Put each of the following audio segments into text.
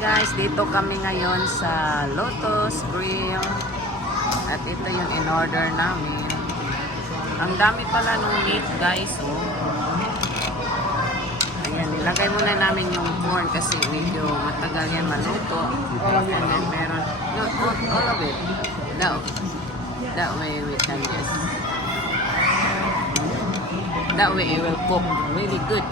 guys, dito kami ngayon sa Lotus Grill. At ito yung in-order namin. Ang dami pala nung meat guys, oh. Ayan, nilagay muna namin yung corn kasi medyo matagal yan maluto. And then meron, no, all of it. That way we can just, that way it will cook really good.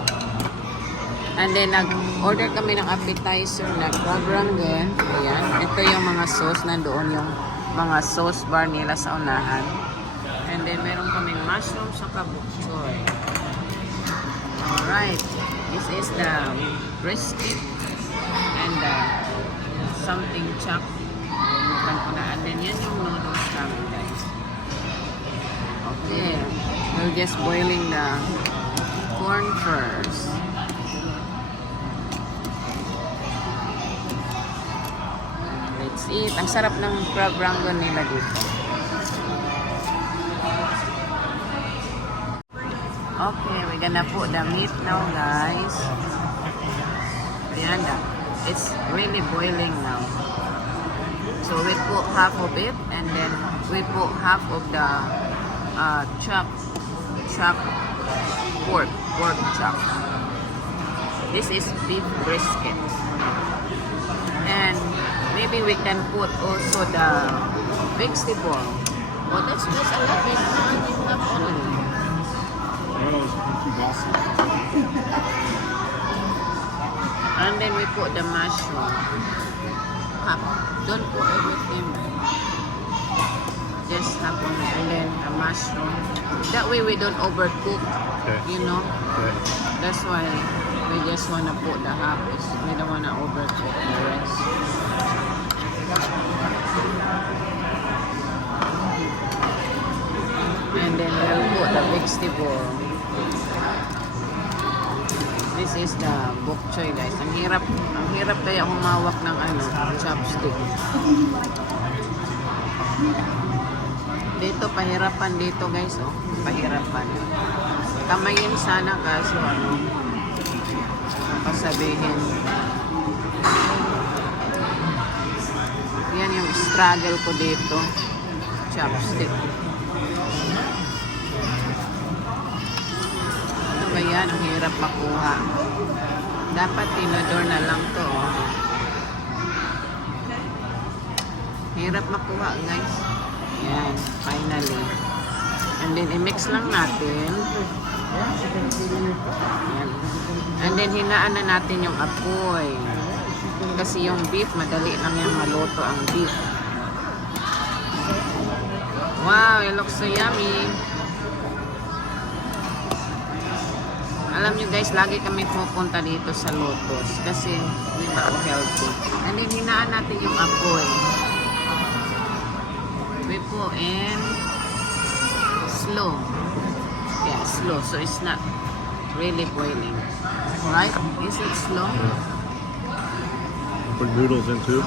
And then, nag-order kami ng appetizer na crab rangoon. Ayan. Ito yung mga sauce. Nandoon yung mga sauce bar nila sa unahan. And then, meron kaming mushroom sa bok choy. Alright. This is the brisket and something chop. And then, yan yung noodles namin, guys. Okay. We're just boiling the corn first. Let's eat. Ang sarap ng crab rangoon nila dito. Okay, we're gonna put the meat now, guys. Ayan na. It's really boiling now. So we put half of it and then we put half of the chopped pork chop. This is beef brisket. And maybe we can put also the vegetable. Oh, that's just a lot. Enough already. And then we put the mushroom. Half. Don't put everything. Just half on it. And then a mushroom. That way we don't overcook. Okay. You know. Okay. That's why we just wanna put the half. We don't wanna overcook the rest. And then we'll put the vegetable. This is the bok choy, guys. Ang hirap kaya humawak ng chopstick. Dito pahirapan dito, guys, oh. Pahirapan. Kamayin sana kaso pasabihin. Yan yung struggle ko dito. Chopstick. Ano ba yan? Ang hirap makuha. Dapat tinador na lang to. Oh. Hirap makuha, guys. Yan. Finally. And then, i-mix lang natin. Yan. And then, hinaan na natin yung apoy. Kasi yung beef, madali lang yung maluto ang beef. Wow, it looks so yummy. Alam nyo guys, lagi kami pupunta dito sa Lotus. Kasi, di ba, healthy. And then, hinaan natin yung apoy. We put in slow. Yeah, slow. So, it's not really boiling. Right? Is it slow? Put noodles in too?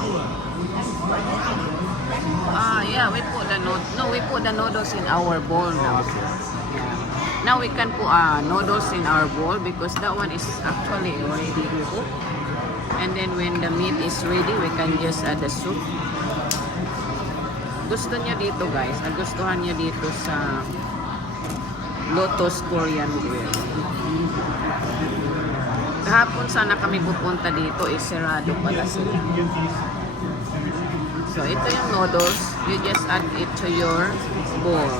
Yeah, we put the noodles in our bowl now. Yeah. Now we can put noodles in our bowl because that one is actually already cooked. And then when the meat is ready, we can just add the soup. Gusto niya dito, guys. Nagustuhan niya dito sa Lotus Korean Grill. Kahapon sana kami pupunta dito, sarado pala sila. So, ito yung noodles. You just add it to your bowl.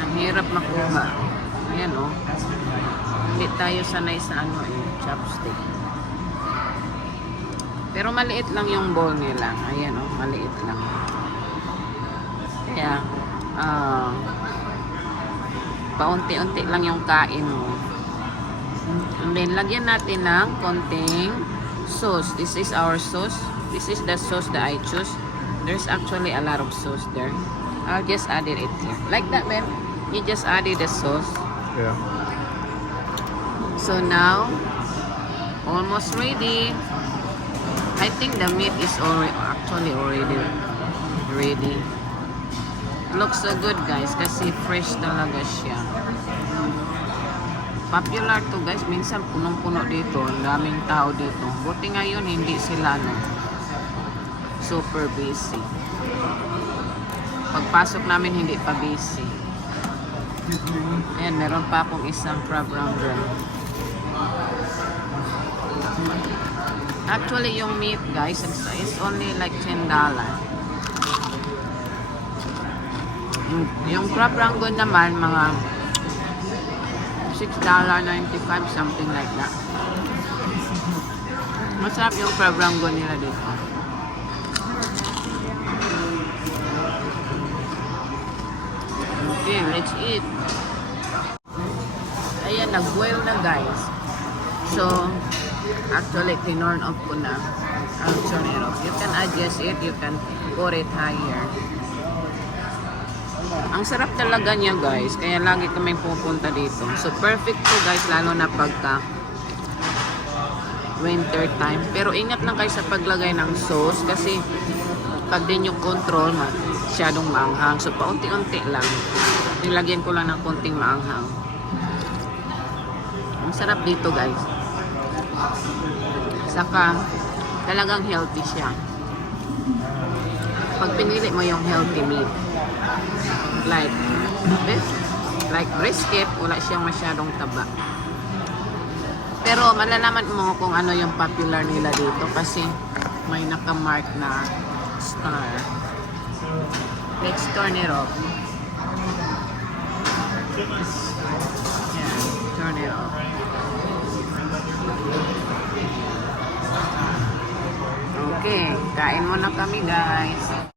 Ang hirap makuha. Ayan, oh. Hindi tayo sanay sa chopstick. Pero maliit lang yung bowl nila. Ayan, oh. Maliit lang. Kaya, paunti-unti lang yung kain mo. And then, lagyan natin ng konting sauce. This is our sauce. This is the sauce that I choose. There's actually a lot of sauce there. I'll just add it here. Like that, man. You just added the sauce. Yeah. So now, almost ready. I think the meat is already ready. Looks so good, guys, kasi fresh talaga siya. Popular to guys. Minsan punong-puno dito. Ang daming tao dito. Buti ngayon hindi sila no, super busy. Pagpasok namin hindi pa busy. Ayan, meron pa akong isang crab runner. Actually, yung meat guys is only like $10. Yung crab rangoon naman mga $6.95, something like that. Masarap yung crab rangoon nila dito. Okay, let's eat. Ayan, nag-boil na guys. So, actually, tinorn off ko na. I'll turn it off. You can adjust it. You can put it higher. Ang sarap talaga niya guys. Kaya lagi kami pupunta dito. So, perfect to guys. Lalo na pagka winter time. Pero ingat lang kayo sa paglagay ng sauce. Kasi pag din yung control, masyadong maanghang. So, paunti-unti lang. Nilagyan ko lang ng konting maanghang. Ang sarap dito guys. Saka, talagang healthy siya. Pag pinili mo yung healthy meat, like brisket, wala siyang masyadong taba. Pero malalaman mo kung ano yung popular nila dito kasi may nakamark na star. Let's turn it off. Yeah, turn it off. Okay, kain muna kami guys.